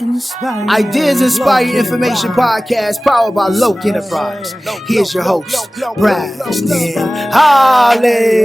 Ideas Inspired Information Podcast powered by Loke Enterprise. Here's your host, Braxton Holly.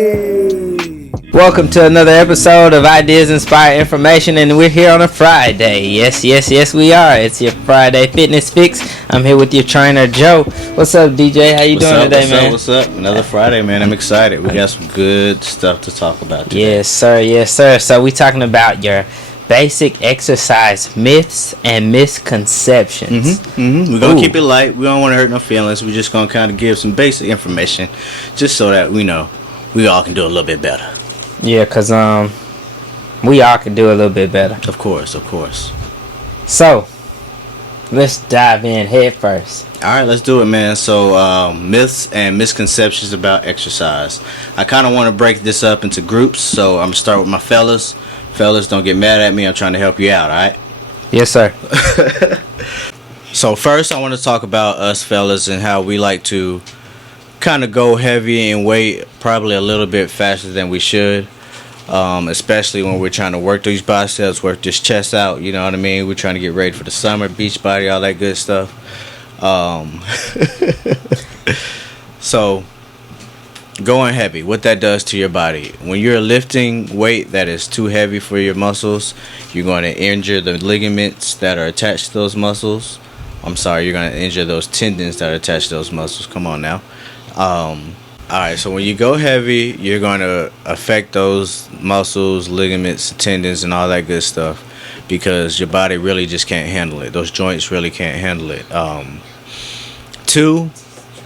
Welcome to another episode of Ideas Inspired Information, and we're here on a Friday. Yes, we are. It's your Friday Fitness Fix. I'm here with your trainer, Joe. What's up, DJ? How you doing today, man? What's up? Another Friday, man. I'm excited. We got some good stuff to talk about today. Yes, sir. So we're talking about your basic exercise myths and misconceptions. We're going to keep it light. We don't want to hurt no feelings. We're just going to kind of give some basic information just so that we know we all can do a little bit better. Yeah, because we all can do a little bit better. Of course. So, let's dive in head first. All right, let's do it, man. So, myths and misconceptions about exercise. I kind of want to break this up into groups, so I'm going to start with my fellas. Fellas, don't get mad at me. I'm trying to help you out, all right? Yes, sir. So, first, I want to talk about us fellas and how we like to kind of go heavy in weight, probably a little bit faster than we should, especially when we're trying to work these biceps, work this chest out, you know what I mean? We're trying to get ready for the summer, beach body, all that good stuff. So going heavy, what that does to your body, when you're lifting weight that is too heavy for your muscles, you're going to injure the ligaments that are attached to those muscles. You're going to injure those tendons that are attached to those muscles. Come on now. Alright, so when you go heavy, you're going to affect those muscles, ligaments, tendons, and all that good stuff because your body really just can't handle it. Those joints really can't handle it. Two,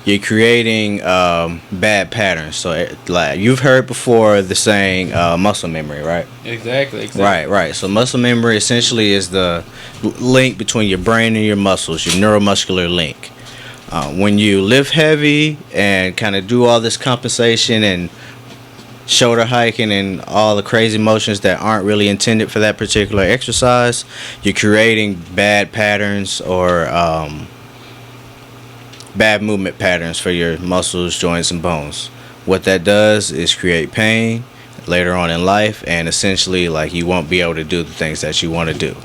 you're creating bad patterns. So, like you've heard before the saying muscle memory, right? Exactly. Right. So muscle memory essentially is the link between your brain and your muscles, your neuromuscular link. When you lift heavy and kind of do all this compensation and shoulder hiking and all the crazy motions that aren't really intended for that particular exercise, you're creating bad patterns or bad movement patterns for your muscles, joints, and bones. What that does is create pain later on in life, and essentially like you won't be able to do the things that you want to do.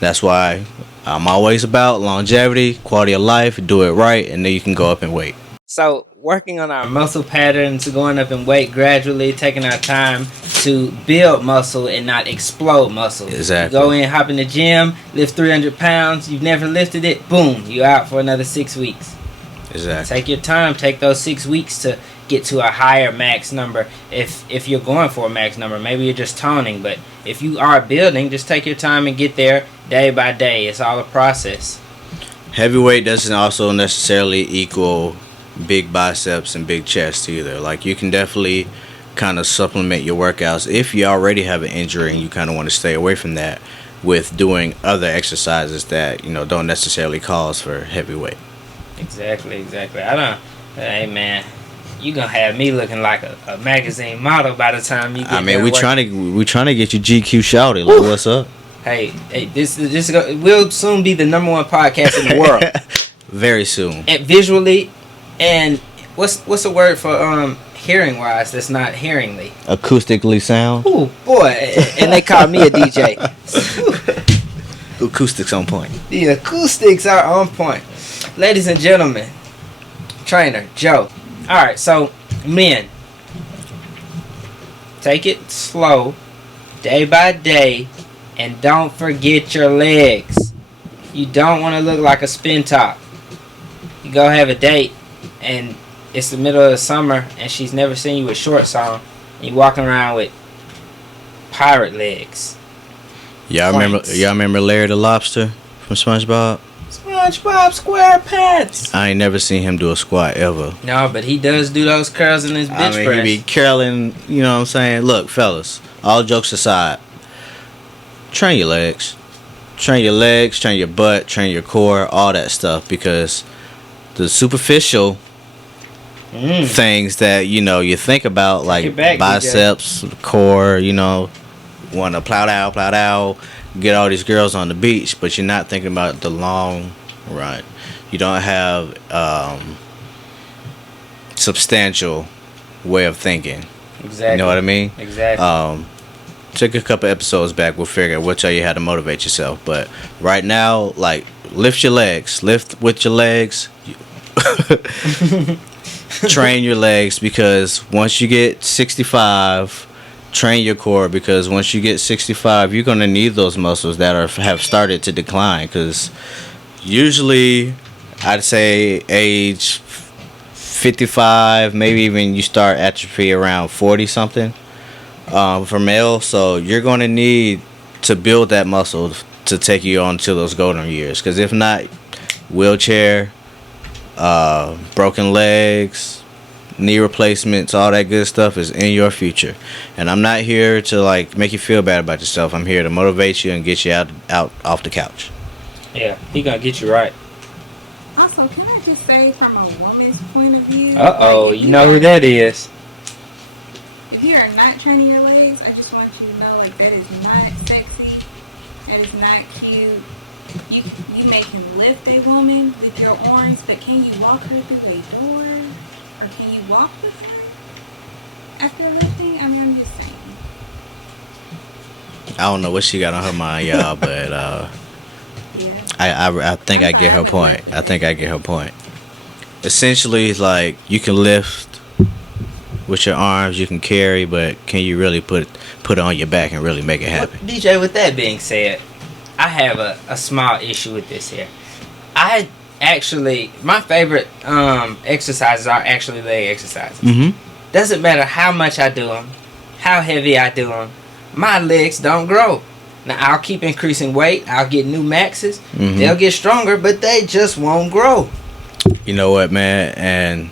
That's why I'm always about longevity, quality of life, do it right, and then you can go up in weight. So, working on our muscle patterns, going up in weight gradually, taking our time to build muscle and not explode muscle. Exactly. You go in, hop in the gym, lift 300 pounds, you've never lifted it, boom, you're out for another 6 weeks. Exactly. Take your time, take those 6 weeks to get to a higher max number. If you're going for a max number, maybe you're just toning, but if you are building, just take your time and get there day by day. It's all a process. Heavyweight doesn't also necessarily equal big biceps and big chest either. Like you can definitely kind of supplement your workouts if you already have an injury and you kind of want to stay away from that with doing other exercises that don't necessarily cause for heavyweight. Exactly. Hey man, you gonna have me looking like a magazine model by the time you get there. I mean, we trying to get you GQ shouty. Like, what's up? Hey, this will soon be the #1 podcast in the world. Very soon. And visually, and what's the word for hearing wise? That's not hearingly. Acoustically sound. Ooh boy, and they call me a DJ. Acoustics on point. The acoustics are on point, ladies and gentlemen. Trainer Joe. All right, so men, take it slow, day by day. And don't forget your legs. You don't want to look like a spin top. You go have a date, and it's the middle of the summer, and she's never seen you with shorts on, and you walking around with pirate legs. Y'all remember Larry the Lobster from SpongeBob? SpongeBob SquarePants. I ain't never seen him do a squat ever. No, but he does do those curls in his bench press. He be curling, you know what I'm saying? Look, fellas, all jokes aside, train your legs, train your butt, train your core, all that stuff, because the superficial things that you think about, like biceps, DJ. Core, want to plow down, get all these girls on the beach, but you're not thinking about the long run. You don't have substantial way of thinking. Exactly. You know what I mean? Exactly. take a couple episodes back. We'll figure. We'll tell you how to motivate yourself. But right now, like, lift your legs. Lift with your legs. Train your legs, because once you get 65, train your core, because once you get 65, you're gonna need those muscles that have started to decline. Because usually, I'd say age 55, maybe even you start atrophy around 40 something for male. So you're going to need to build that muscle to take you on to those golden years. Because if not, wheelchair, broken legs, knee replacements, all that good stuff is in your future. And I'm not here to like make you feel bad about yourself. I'm here to motivate you and get you out off the couch. Yeah, he gonna get you right. Also, can I just say, from a woman's point of view, Like, you know who that is. If you are not training your legs, I just want you to know, like, that is not sexy. That is not cute. You may can lift a woman with your arms, but can you walk her through a door? Or can you walk with her after lifting? I mean, I'm just saying. I don't know what she got on her mind, y'all, but Yeah. I think I get her point. I think I get her point. Essentially, like, you can lift with your arms, you can carry, but can you really put it on your back and really make it happen? Well, DJ, with that being said, I have a small issue with this here. I actually, my favorite exercises are actually leg exercises. Mm-hmm. Doesn't matter how much I do them, how heavy I do them, my legs don't grow. Now, I'll keep increasing weight. I'll get new maxes. Mm-hmm. They'll get stronger, but they just won't grow. You know what, man? And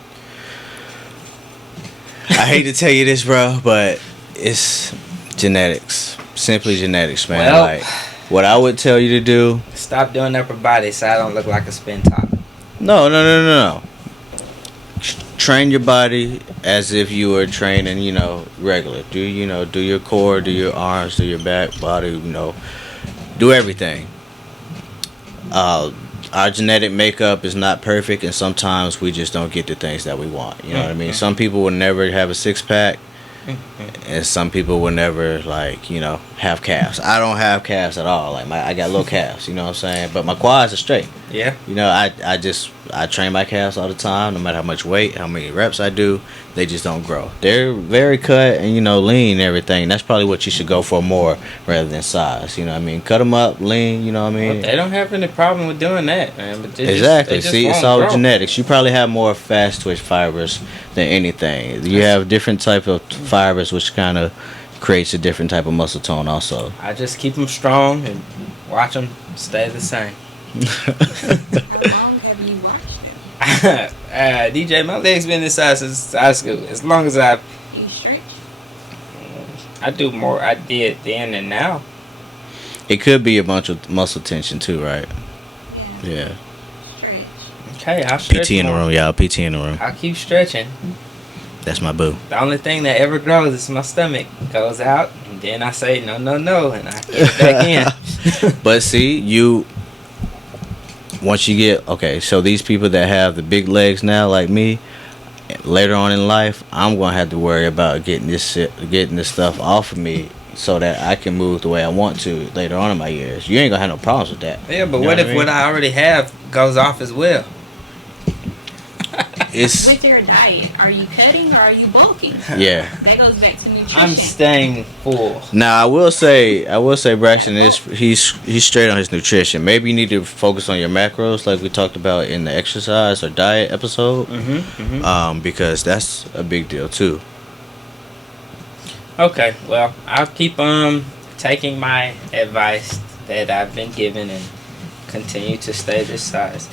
I hate to tell you this, bro, but it's genetics. Simply genetics, man. Well, like, what I would tell you to do... Stop doing upper body so I don't look like a spin top. No. Train your body as if you were training, regular. Do your core, do your arms, do your back, body, do everything. Our genetic makeup is not perfect, and sometimes we just don't get the things that we want. You know what I mean? Some people will never have a six-pack, and some people will never, have calves. I don't have calves at all. Like, I got little calves, you know what I'm saying? But my quads are straight. Yeah. I train my calves all the time, no matter how much weight, how many reps I do, they just don't grow. They're very cut and, lean and everything. That's probably what you should go for more rather than size. You know what I mean? Cut them up, lean, you know what I mean? Well, they don't have any problem with doing that, man. But Exactly. See, it's all grow. genetics. You probably have more fast twitch fibers than anything. You have different type of fibers, which kind of creates a different type of muscle tone also. I just keep them strong and watch them stay the same. How long have you watched it? DJ, my legs been this size since high school. As long as You stretch? I do more. I did then and now. It could be a bunch of muscle tension too, right? Yeah. Stretch. Okay, I'll stretch PT in the more. room, y'all. PT in the room. I'll keep stretching. That's my boo. The only thing that ever grows is my stomach. Goes out, and then I say no, and I get it back in. But see, once you get, so these people that have the big legs now, like me, later on in life, I'm going to have to worry about getting this stuff off of me so that I can move the way I want to later on in my years. You ain't going to have no problems with that. Yeah, but You know what if I mean? what I already have goes off as well? It's With your diet, are you cutting or are you bulking? yeah. That goes back to nutrition. I'm staying full. Now I will say Braxton he's straight on his nutrition. Maybe you need to focus on your macros, like we talked about in the exercise or diet episode, because that's a big deal too. Okay, well, I'll keep taking my advice that I've been given and continue to stay this size.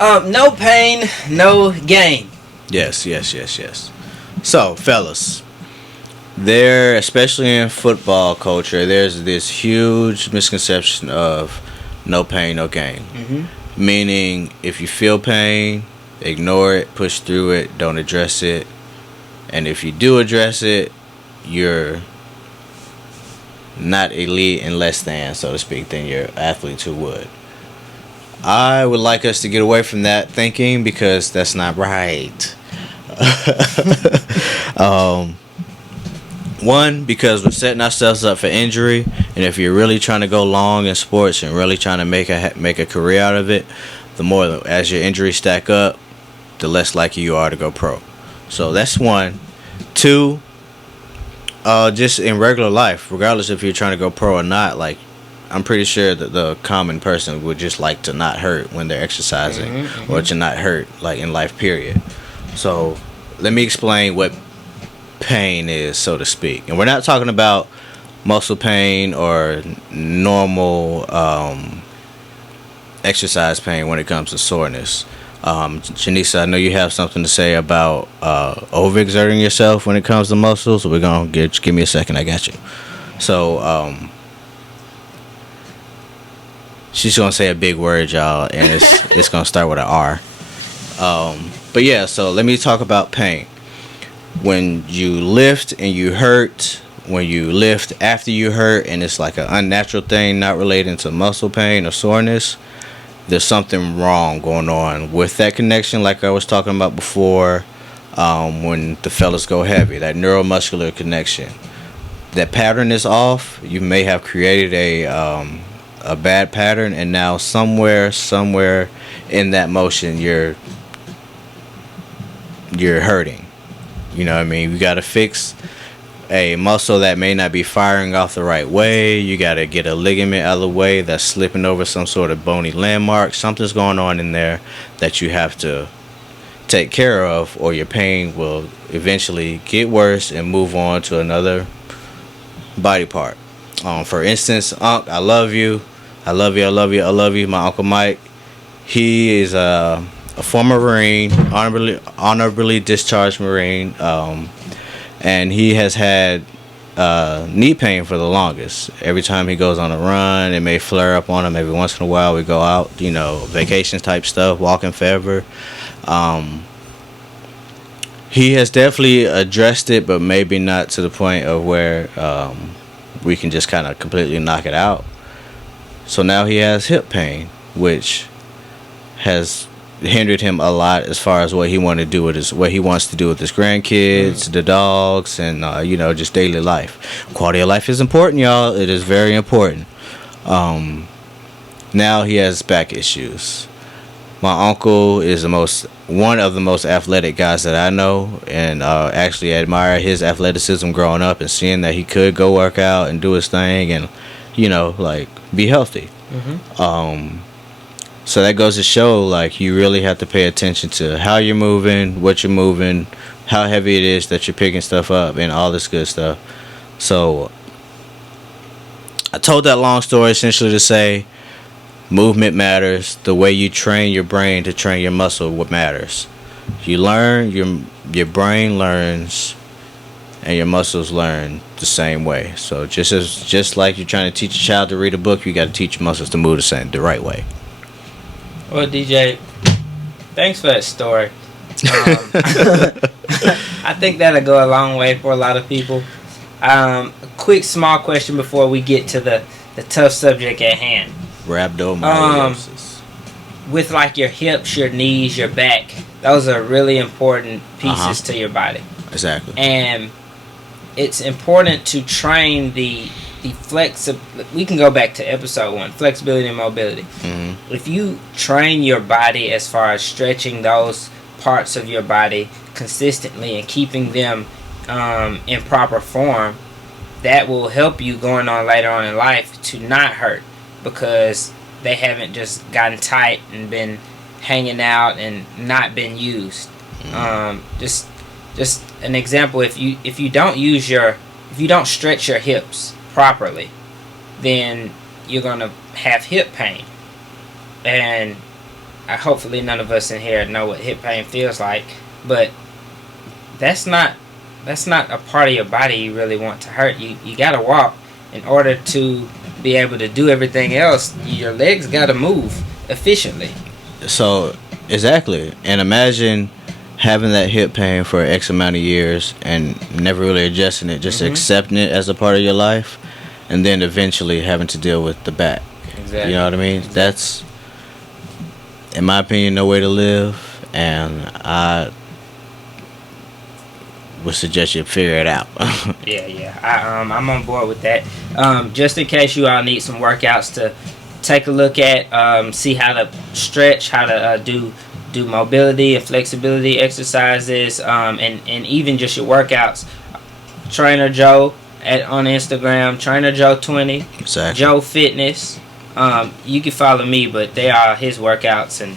No pain, no gain. Yes. So, fellas, there, especially in football culture, there's this huge misconception of no pain, no gain. Meaning, if you feel pain, ignore it, push through it, don't address it. And if you do address it, you're not elite and less than, so to speak, than your athletes who would. I would like us to get away from that thinking, because that's not right. One, because we're setting ourselves up for injury, and if you're really trying to go long in sports and really trying to make a career out of it, the more as your injuries stack up, the less likely you are to go pro. So that's one. Two, just in regular life, regardless if you're trying to go pro or not, like I'm pretty sure that the common person would just like to not hurt when they're exercising, or to not hurt like in life, period. So let me explain what pain is, so to speak. And we're not talking about muscle pain or normal exercise pain when it comes to soreness. Janisa, I know you have something to say about overexerting yourself when it comes to muscles. So we're gonna give me a second. I got you. So she's gonna say a big word, y'all, and it's gonna start with an R. But yeah, so let me talk about pain. When you lift and you hurt, when you lift after you hurt, and it's like an unnatural thing, not relating to muscle pain or soreness, there's something wrong going on with that connection, like I was talking about before, when the fellas go heavy, that neuromuscular connection. That pattern is off. You may have created a bad pattern, and now somewhere in that motion, you're hurting. You know what I mean? You got to fix a muscle that may not be firing off the right way. You got to get a ligament out of the way that's slipping over some sort of bony landmark. Something's going on in there that you have to take care of, or your pain will eventually get worse and move on to another body part. For instance, Unc, I love you. I love you. I love you. I love you. My Uncle Mike, he is a former Marine, honorably discharged Marine, and he has had knee pain for the longest. Every time he goes on a run, it may flare up on him. Every once in a while, we go out, vacations type stuff, walking forever. He has definitely addressed it, but maybe not to the point of where we can just kind of completely knock it out. So now he has hip pain, which has hindered him a lot as far as what he wants to do with his grandkids, the dogs, and just daily life. Quality of life is important, y'all. It is very important. Now he has back issues. My uncle is one of the most athletic guys that I know, and actually admire his athleticism growing up and seeing that he could go work out and do his thing and be healthy. So that goes to show, you really have to pay attention to how you're moving, what you're moving, how heavy it is that you're picking stuff up, and all this good stuff. So I told that long story essentially to say movement matters. The way you train your brain to train your muscle, what matters. You learn, your brain learns, and your muscles learn the same way. So just like you're trying to teach a child to read a book, you got to teach your muscles to move the right way. Well, DJ, thanks for that story. I think that'll go a long way for a lot of people. A quick small question before we get to the tough subject at hand. Rhabdomyolysis. With your hips, your knees, your back, those are really important pieces to your body. Exactly. And it's important to train the we can go back to episode 1, flexibility and mobility. If you train your body as far as stretching those parts of your body consistently and keeping them in proper form, that will help you going on later on in life to not hurt, because they haven't just gotten tight and been hanging out and not been used. Just an example, if you don't stretch your hips properly, then you're gonna have hip pain, and hopefully none of us in here know what hip pain feels like, but that's not a part of your body you really want to hurt. You gotta walk in order to be able to do everything else. Your legs gotta move efficiently. So exactly, and imagine having that hip pain for X amount of years and never really adjusting it, just accepting it as a part of your life, and then eventually having to deal with the back. Exactly. You know what I mean? Exactly. That's, in my opinion, no way to live. And would suggest you figure it out. Yeah. I'm on board with that. Just in case you all need some workouts to take a look at, see how to stretch, how to do mobility and flexibility exercises, and even just your workouts. Trainer Joe on Instagram, Trainer Joe 20, Exactly. Joe Fitness. You can follow me, but they are his workouts, and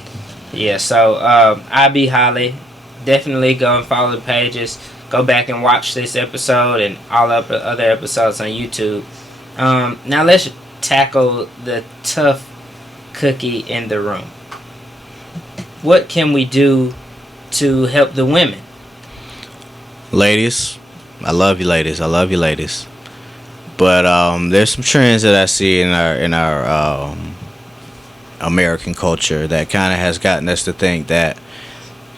yeah. So I be Holly. Definitely go and follow the pages. Go back and watch this episode and all other episodes on YouTube. Now let's tackle the tough cookie in the room. What can we do to help the women? Ladies, I love you, ladies. I love you, ladies. But there's some trends that I see in our American culture that kind of has gotten us to think that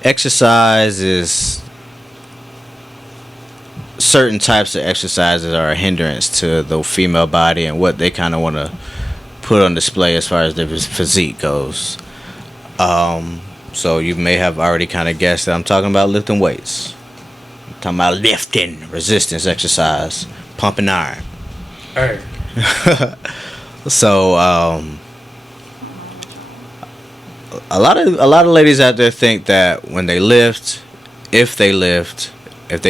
exercise is certain types of exercises are a hindrance to the female body and what they kind of want to put on display as far as their physique goes. So you may have already kind of guessed that I'm talking about lifting weights. I'm talking about lifting, resistance exercise, pumping iron. So a lot of ladies out there think that when they lift, if they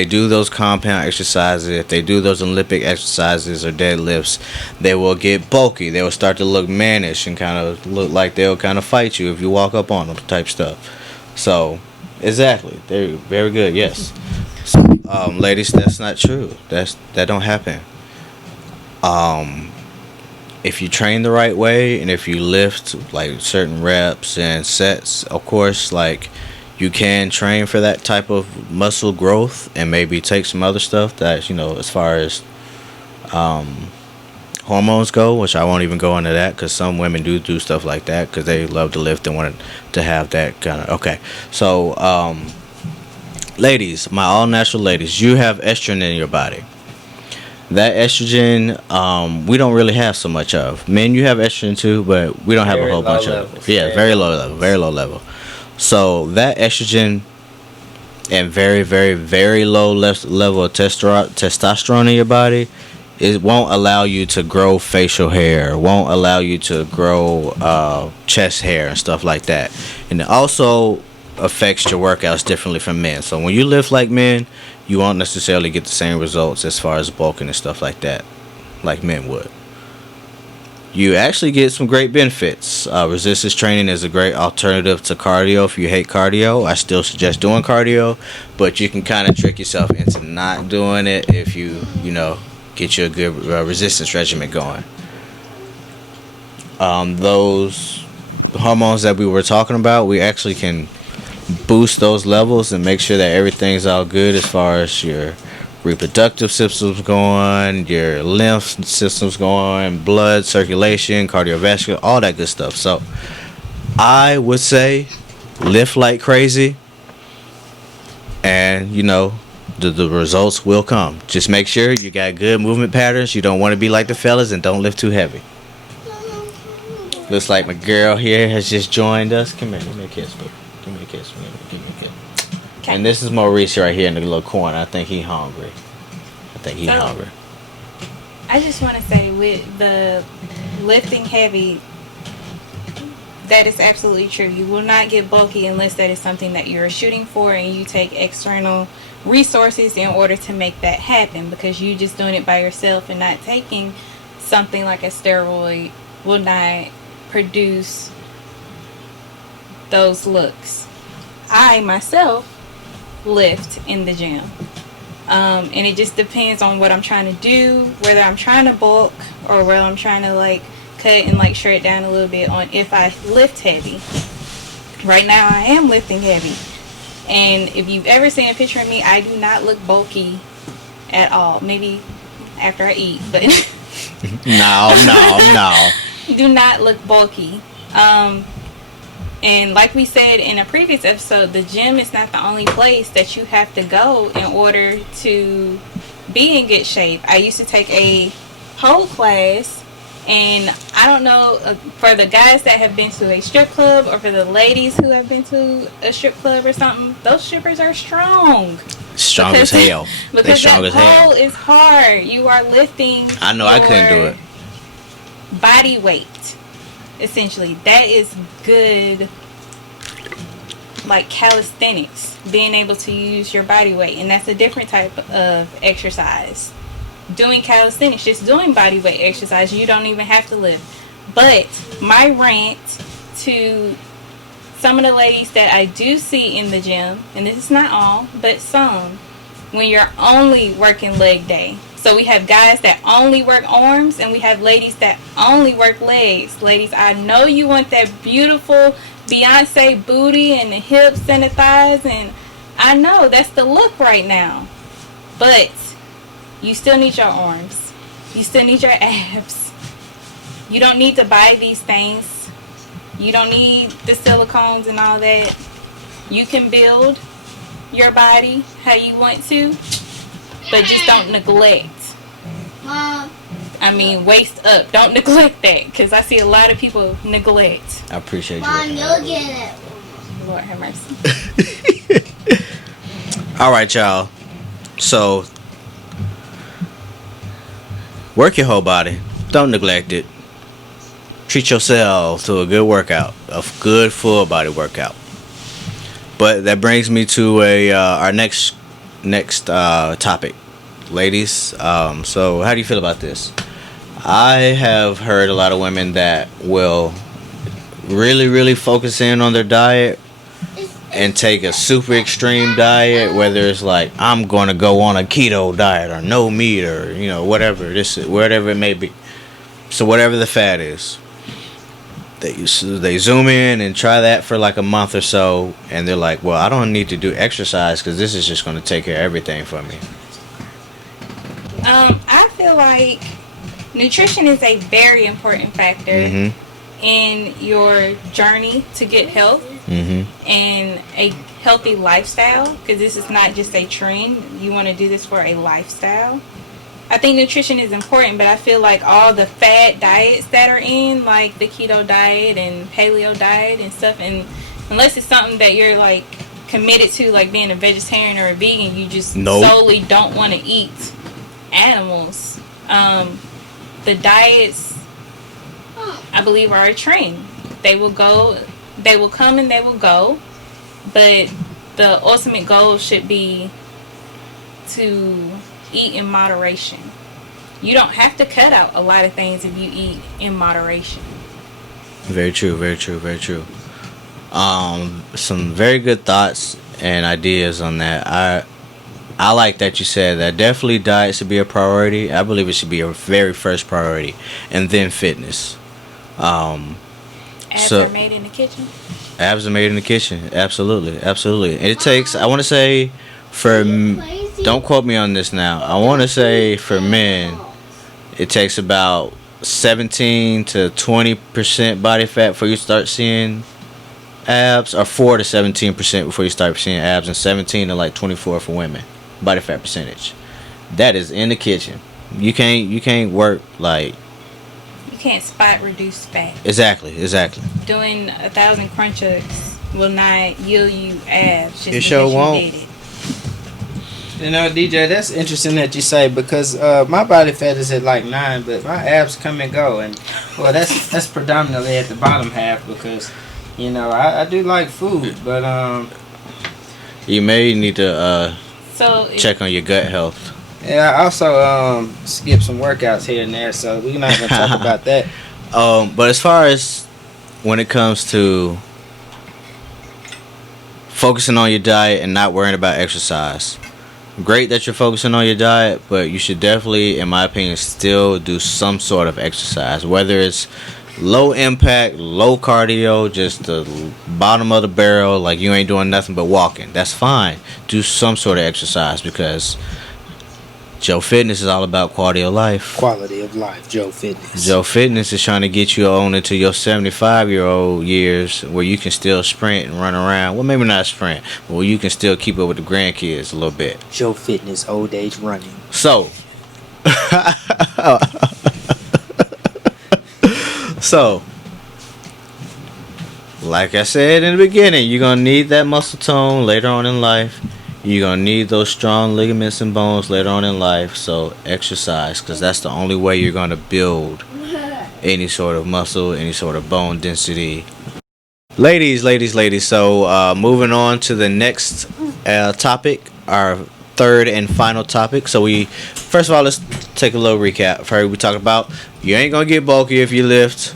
do those compound exercises, if they do those Olympic exercises or deadlifts, they will get bulky. They will start to look mannish and kind of look like they'll kind of fight you if you walk up on them type stuff. So, exactly. They're very good, yes. So, ladies, that's not true. That don't happen. If you train the right way and if you lift like certain reps and sets, of course, like you can train for that type of muscle growth and maybe take some other stuff that, as far as hormones go, which I won't even go into that because some women do stuff like that because they love to lift and want to have that kind of. Okay, so ladies, my all natural ladies, you have estrogen in your body. That estrogen, we don't really have so much of. Men, you have estrogen too, but we don't have a whole bunch of it. Yeah, very low level. So that estrogen and very, very, very low level of testosterone in your body, it won't allow you to grow facial hair, won't allow you to grow chest hair and stuff like that. And it also affects your workouts differently from men. So when you lift like men, you won't necessarily get the same results as far as bulking and stuff like that, like men would. You actually get some great benefits. Resistance training is a great alternative to cardio. If you hate cardio, I still suggest doing cardio, but you can kind of trick yourself into not doing it if you get you a good resistance regimen going. Those hormones that we were talking about, we actually can boost those levels and make sure that everything's all good as far as your reproductive systems going, your lymph systems going, blood circulation, cardiovascular, all that good stuff. So I would say lift like crazy, and the results will come. Just make sure you got good movement patterns. You don't want to be like the fellas, and don't lift too heavy. Looks like my girl here has just joined us. Come here, give me a kiss, baby. Give me a kiss. Give me a kiss. Okay. And this is Maurice right here in the little corner. I think he's hungry. I just want to say, with the lifting heavy, that is absolutely true. You will not get bulky unless that is something that you're shooting for and you take external resources in order to make that happen, because you just doing it by yourself and not taking something like a steroid will not produce those looks. I myself lift in the gym, and it just depends on what I'm trying to do, whether I'm trying to bulk or whether I'm trying to cut and shred down a little bit on if I lift heavy. Right now I am lifting heavy, and if you've ever seen a picture of me, I do not look bulky at all. Maybe after I eat, but no. Do not look bulky. And like we said in a previous episode, the gym is not the only place that you have to go in order to be in good shape. I used to take a pole class, and I don't know, for the guys that have been to a strip club or for the ladies who have been to a strip club or something, those strippers are strong. Strong as hell. They Because strong that as hell. pole is hard. You are lifting. I know I couldn't do your it. Body weight, essentially. That is good, like calisthenics, being able to use your body weight, and that's a different type of exercise. Doing calisthenics, just doing body weight exercise, you don't even have to lift. But my rant to some of the ladies that I do see in the gym, and this is not all, but some, when you're only working leg day. So we have guys that only work arms, and we have ladies that only work legs. Ladies, I know you want that beautiful Beyonce booty and the hips and the thighs, and I know that's the look right now. But you still need your arms. You still need your abs. You don't need to buy these things. You don't need the silicones and all that. You can build your body how you want to, but just don't neglect. I mean, waist up. Don't neglect that, because I see a lot of people neglect. I appreciate you. Mom, you'll get it. Lord have mercy. All right, y'all. So, work your whole body. Don't neglect it. Treat yourself to a good workout, a good full body workout. But that brings me to our next topic, ladies. So how do you feel about this? I have heard a lot of women that will really focus in on their diet and take a super extreme diet, whether it's like, I'm going to go on a keto diet or no meat or whatever it may be. So whatever the fad is, they zoom in and try that for like a month or so, and they're like, well, I don't need to do exercise because this is just going to take care of everything for me. I feel like nutrition is a very important factor in your journey to good health and a healthy lifestyle, because this is not just a trend. You want to do this for a lifestyle. I think nutrition is important, but I feel like all the fad diets that are in, like the keto diet and paleo diet and stuff, and unless it's something that you're like committed to, like being a vegetarian or a vegan, you just solely don't want to eat animals. The diets, I believe, are a trend. They will come and they will go, but the ultimate goal should be to eat in moderation. You don't have to cut out a lot of things if you eat in moderation. Very true, very true, very true. Some very good thoughts and ideas on that. I like that you said that definitely diet should be a priority. I believe it should be a very first priority, and then fitness. Abs are made in the kitchen. Abs are made in the kitchen. Absolutely, absolutely. And it takes, I want to say, don't quote me on this now. I want to say for men, it takes about 17 to 20% body fat before you start seeing abs, or 4 to 17% before you start seeing abs, and 17 to like 24 for women. Body fat percentage. That is in the kitchen. You can't work like. You can't spot reduce fat. Exactly. Doing 1,000 crunch ups will not yield you abs just because sure you won't. did it. DJ, that's interesting that you say, because my body fat is at like 9, but my abs come and go, and well, that's predominantly at the bottom half, because I do like food, but You may need to So check on your gut health. yeah, I also skip some workouts here and there, so we're not gonna talk about that. But as far as when it comes to focusing on your diet and not worrying about exercise, great that you're focusing on your diet, but you should definitely, in my opinion, still do some sort of exercise, whether it's low impact, low cardio, just the bottom of the barrel, like you ain't doing nothing but walking. That's fine. Do some sort of exercise, because Joe Fitness is all about quality of life. Quality of life, Joe Fitness. Joe Fitness is trying to get you on into your 75-year-old years where you can still sprint and run around. Well, maybe not sprint, but where you can still keep up with the grandkids a little bit. Joe Fitness, old age running. So, like I said in the beginning, you're going to need that muscle tone later on in life. You're gonna need those strong ligaments and bones later on in life. So exercise, because that's the only way you're gonna build any sort of muscle, any sort of bone density. Ladies. So moving on to the next topic, our third and final topic. So we first of all, let's take a little recap. First, we talked about you ain't gonna get bulky if you lift.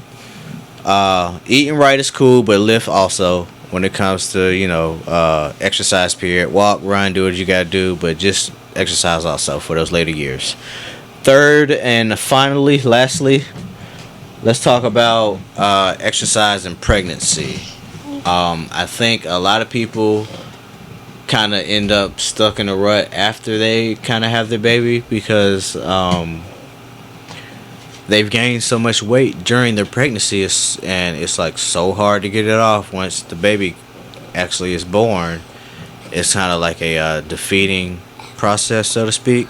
Eating right is cool, but lift also when it comes to exercise period. Walk, run, do what you gotta do, but just exercise also for those later years. Third and lastly, let's talk about exercise and pregnancy. I think a lot of people kind of end up stuck in a rut after they kind of have their baby because they've gained so much weight during their pregnancy, and it's like so hard to get it off once the baby actually is born. It's kind of like a defeating process, so to speak.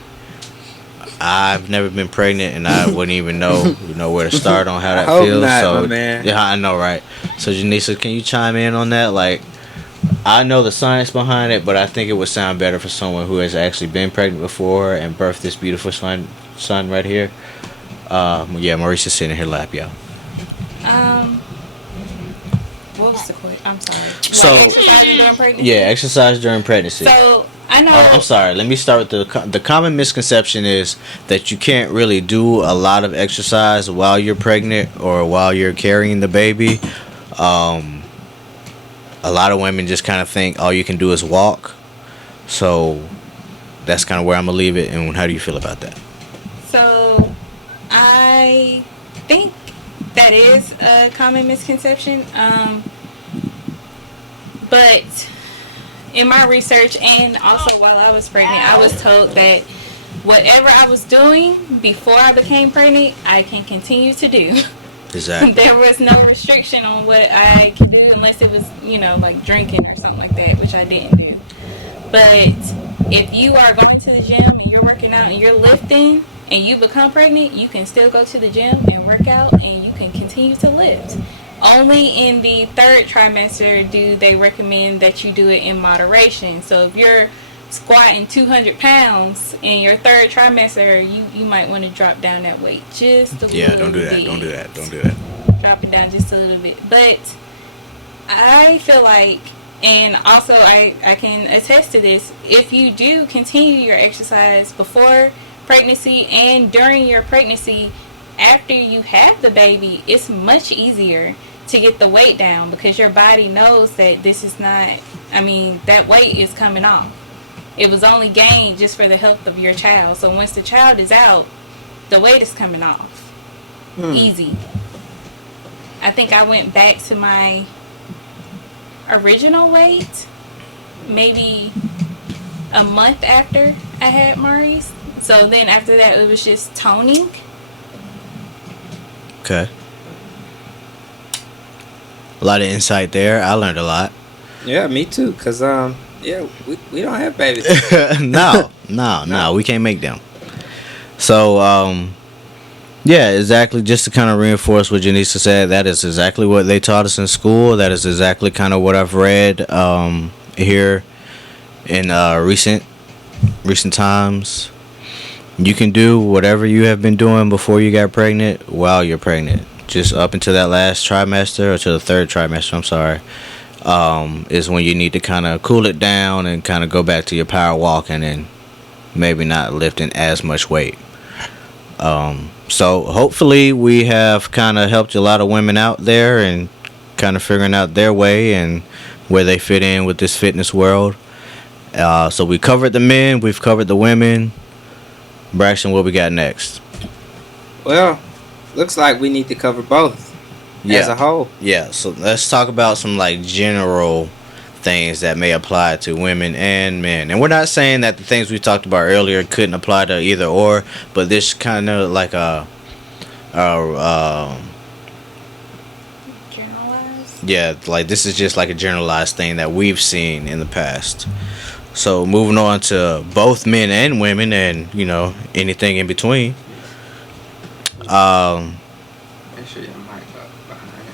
I've never been pregnant, and I wouldn't even know where to start on how that feels. Not, so my man. yeah, I know, right? So Janisa, can you chime in on that? Like, I know the science behind it, but I think it would sound better for someone who has actually been pregnant before and birthed this beautiful son right here. Yeah, Maurice is sitting in her lap, y'all. What was the question? I'm sorry. So, Exercising during pregnancy? Yeah, exercise during pregnancy. So I know. Oh, I'm sorry. Let me start with the common misconception is that you can't really do a lot of exercise while you're pregnant or while you're carrying the baby. A lot of women just kind of think all you can do is walk. So that's kind of where I'm gonna leave it. And how do you feel about that? So I think that is a common misconception. But in my research and also while I was pregnant, I was told that whatever I was doing before I became pregnant, I can continue to do. Exactly. There was no restriction on what I could do unless it was, like drinking or something like that, which I didn't do. But if you are going to the gym and you're working out and you're lifting and you become pregnant, you can still go to the gym and work out and you can continue to lift. Only in the third trimester do they recommend that you do it in moderation. So if you're squatting 200 pounds in your third trimester, you might want to drop down that weight just a little bit. Yeah, don't do that. Drop it down just a little bit. But I feel like, and also I can attest to this, if you do continue your exercise before pregnancy and during your pregnancy, after you have the baby, it's much easier to get the weight down because your body knows that this is not, that weight is coming off. It was only gained just for the health of your child. So once the child is out, the weight is coming off. Easy. I think I went back to my original weight maybe a month after I had Maurice. So then after that, it was just toning. Okay. A lot of insight there. I learned a lot. Yeah, me too. Cause we don't have babies. No, we can't make them. So yeah, exactly. Just to kind of reinforce what Janisa said, that is exactly what they taught us in school. That is exactly kind of what I've read here in recent times. You can do whatever you have been doing before you got pregnant while you're pregnant. Just up until that last trimester, or to the third trimester, I'm sorry, is when you need to kind of cool it down and kind of go back to your power walking and maybe not lifting as much weight. So hopefully we have kind of helped a lot of women out there and kind of figuring out their way and where they fit in with this fitness world. So we covered the men, we've covered the women. Braxton, what we got next? Well, looks like we need to cover both as a whole. Yeah, so let's talk about some like general things that may apply to women and men. And we're not saying that the things we talked about earlier couldn't apply to either or, but this kind of like a generalized. Yeah, like this is just like a generalized thing that we've seen in the past. So moving on to both men and women and, anything in between. Make sure your mic up behind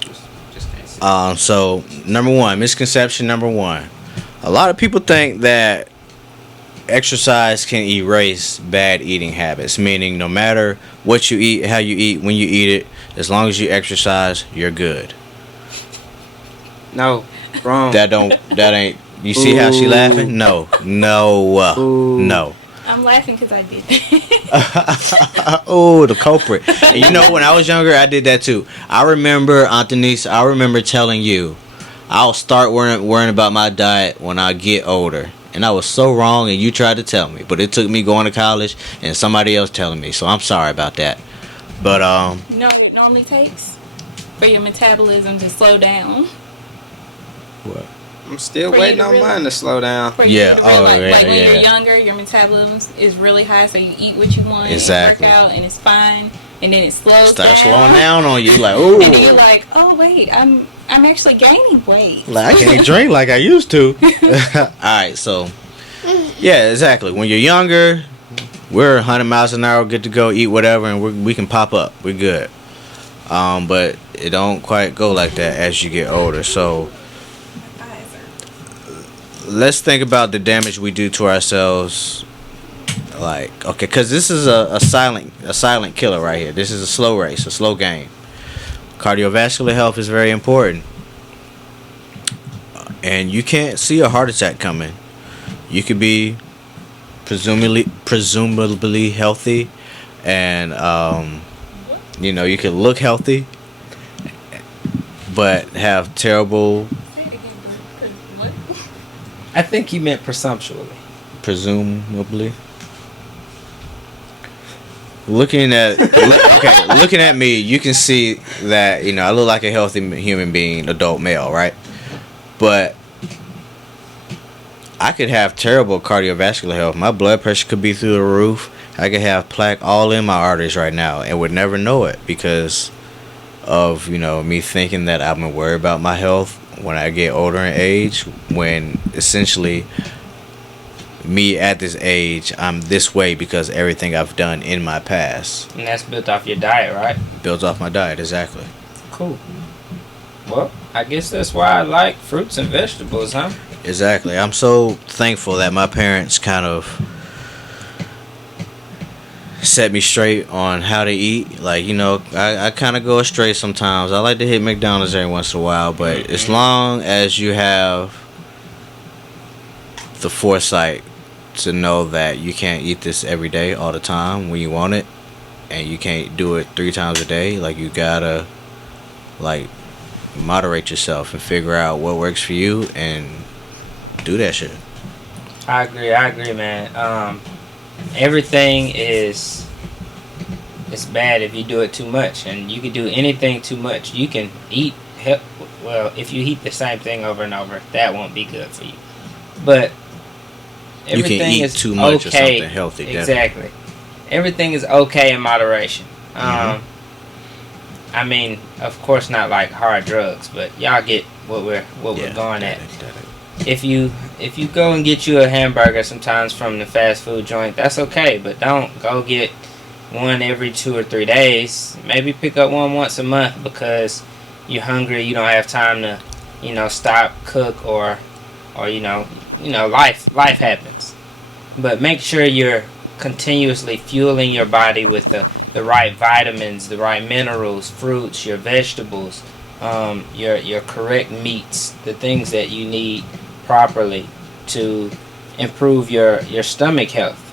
it. Just can't see. So misconception number one. A lot of people think that exercise can erase bad eating habits, meaning no matter what you eat, how you eat, when you eat it, as long as you exercise, you're good. No, wrong. That ain't. You see how she laughing? No, no. I'm laughing because I did that. Oh, the culprit. And you know, when I was younger, I did that too. I remember, Anthony's, I remember telling you, I'll start worrying about my diet when I get older. And I was so wrong, and you tried to tell me. But it took me going to college and somebody else telling me. So I'm sorry about that. But, You know what it normally takes for your metabolism to slow down? what? I'm still For you waiting to on really- mine to slow down. For you Yeah, to really, oh, like, yeah, like when yeah. you're younger, your metabolism is really high, so you eat what you want Exactly. and work out, and it's fine. And then it slows Start down. slowing down on you. Like, ooh. And then you're like, oh wait, I'm actually gaining weight. Like, I can't drink like I used to. Alright, so yeah, exactly. When you're younger, we're 100 miles an hour, good to go, eat whatever, and we can pop up. We're good. But it don't quite go like that as you get older. So let's think about the damage we do to ourselves. Like, okay, because this is a silent killer right here. This is a slow race, a slow game. Cardiovascular health is very important, and you can't see a heart attack coming. You could be presumably healthy, and you could look healthy, but have terrible. I think you meant presumptually. Presumably. Looking at me, you can see that I look like a healthy human being, adult male, right? But I could have terrible cardiovascular health. My blood pressure could be through the roof. I could have plaque all in my arteries right now and would never know it because of me thinking that I'm gonna worry about my health when I get older in age. When essentially, me at this age, I'm this way because everything I've done in my past. And that's built off your diet, right? Built off my diet, exactly. Cool. Well, I guess that's why I like fruits and vegetables, huh? Exactly. I'm so thankful that my parents kind of set me straight on how to eat. Like, I kind of go astray sometimes. I like to hit McDonald's every once in a while, but as long as you have the foresight to know that you can't eat this every day all the time when you want it, and you can't do it 3 times a day, like, you gotta moderate yourself and figure out what works for you and do that shit. I agree, man. Everything is bad if you do it too much, and you can do anything too much. You can eat well, if you eat the same thing over and over, that won't be good for you. But everything you can eat is too much okay. of something healthy. Exactly. Definitely. Everything is okay in moderation. I mean, of course, not like hard drugs, but y'all get what we're going at. If you go and get you a hamburger sometimes from the fast food joint, that's okay, but don't go get one every 2 or 3 days. Maybe pick up one once a month because you're hungry. You don't have time to, stop, cook, or life happens. But make sure you're continuously fueling your body with the right vitamins, the right minerals, fruits, your vegetables, your correct meats, the things that you need properly to improve your stomach health.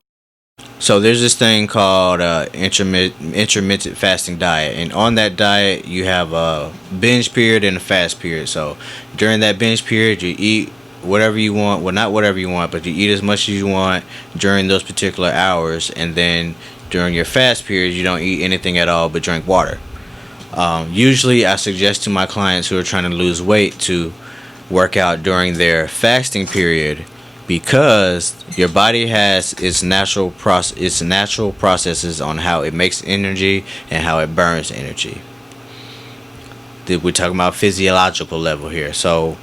So there's this thing called intermittent fasting diet, and on that diet you have a binge period and a fast period. So during that binge period you eat whatever you want, well, not whatever you want, but you eat as much as you want during those particular hours, and then during your fast period you don't eat anything at all but drink water. Usually I suggest to my clients who are trying to lose weight to work out during their fasting period, because your body has its natural processes on how it makes energy and how it burns energy. We're talking about physiological level here. So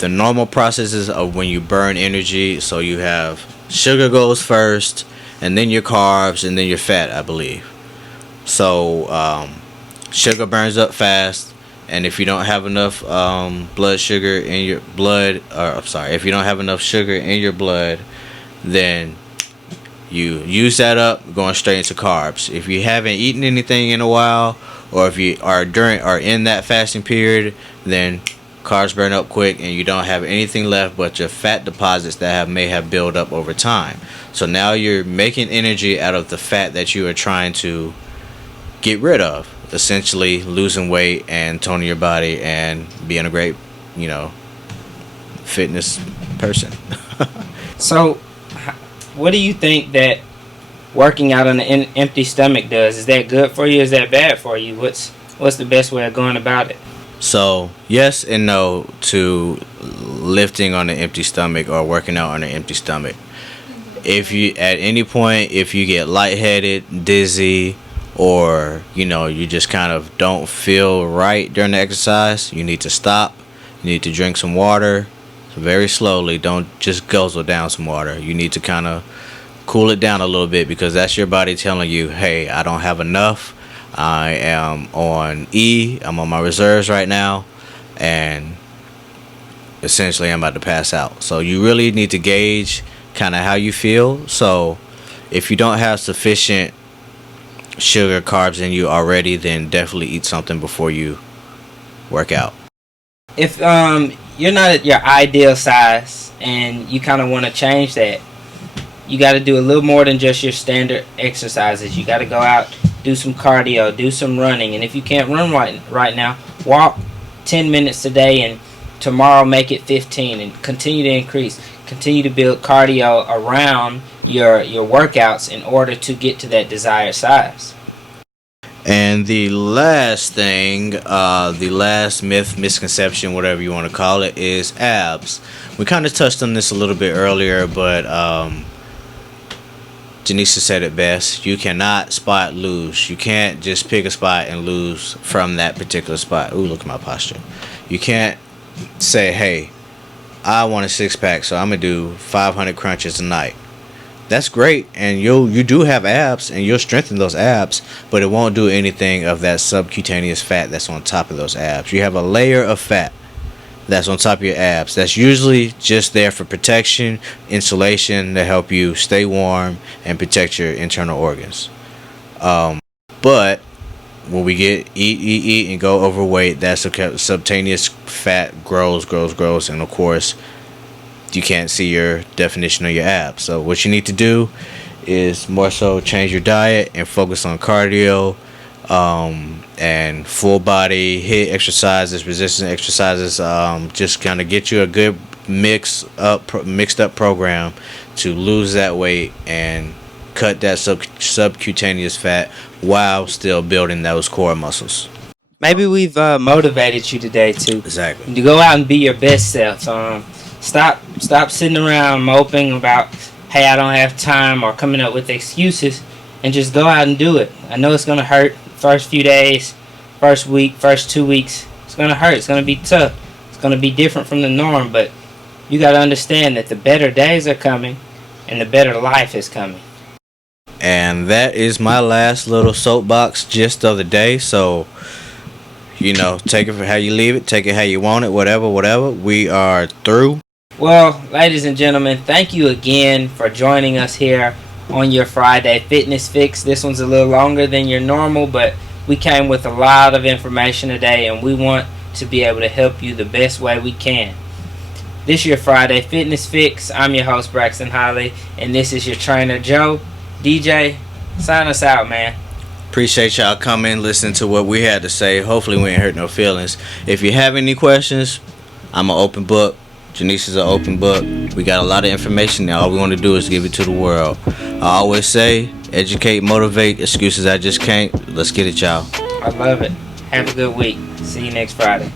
the normal processes of when you burn energy, so you have sugar goes first, and then your carbs, and then your fat, I believe. So sugar burns up fast, And if you don't have enough blood sugar in your blood, or I'm sorry, if you don't have enough sugar in your blood, then you use that up going straight into carbs. If you haven't eaten anything in a while, or if you are in that fasting period, then carbs burn up quick and you don't have anything left but your fat deposits that may have built up over time. So now you're making energy out of the fat that you are trying to get rid of, essentially losing weight and toning your body and being a great, fitness person. So, what do you think that working out on an empty stomach does? Is that good for you? Is that bad for you? What's the best way of going about it? So, yes and no to lifting on an empty stomach or working out on an empty stomach. If you, at any point, if you get lightheaded, dizzy, or, you just kind of don't feel right during the exercise, you need to stop. You need to drink some water very slowly. Don't just guzzle down some water. You need to kind of cool it down a little bit, because that's your body telling you, hey, I don't have enough. I am on E. I'm on my reserves right now, and essentially I'm about to pass out. So you really need to gauge kind of how you feel. So if you don't have sufficient sugar, carbs in you already, then definitely eat something before you work out. If you're not at your ideal size and you kind of want to change that, you got to do a little more than just your standard exercises. You got to go out, do some cardio, do some running, and if you can't run right now, walk 10 minutes today, and tomorrow make it 15, and continue to increase. Continue to build cardio around your workouts in order to get to that desired size. And the last thing, the last myth, misconception, whatever you want to call it, is abs. We kind of touched on this a little bit earlier, but Janisa said it best. You cannot spot lose. You can't just pick a spot and lose from that particular spot. Ooh, look at my posture. You can't say, hey, I want a six-pack, so I'm going to do 500 crunches a night. That's great, and you do have abs, and you'll strengthen those abs, but it won't do anything of that subcutaneous fat that's on top of those abs. You have a layer of fat that's on top of your abs that's usually just there for protection, insulation, to help you stay warm and protect your internal organs. But when we eat and go overweight, that subcutaneous fat grows, and of course you can't see your definition of your abs. So what you need to do is more so change your diet and focus on cardio, and full body HIIT exercises, resistance exercises. Just kind of get you a good mixed up program to lose that weight and cut that subcutaneous fat while still building those core muscles. Maybe we've motivated you today to go out and be your best self. Stop sitting around moping about, hey, I don't have time, or coming up with excuses, and just go out and do it. I know it's going to hurt first few days, first week, first 2 weeks. It's going to hurt. It's going to be tough. It's going to be different from the norm, but you got to understand that the better days are coming and the better life is coming. And that is my last little soapbox gist of the day. So, take it for how you leave it, take it how you want it, whatever. We are through. Well, ladies and gentlemen, thank you again for joining us here on your Friday Fitness Fix. This one's a little longer than your normal, but we came with a lot of information today, and we want to be able to help you the best way we can. This is your Friday Fitness Fix. I'm your host, Braxton Holly, and this is your trainer, Joe. DJ, sign us out, man. Appreciate y'all coming, listening to what we had to say. Hopefully we ain't hurt no feelings. If you have any questions, I'm an open book. Janice's an open book. We got a lot of information now. All we want to do is give it to the world. I always say, educate, motivate, excuses I just can't. Let's get it, y'all. I love it. Have a good week. See you next Friday.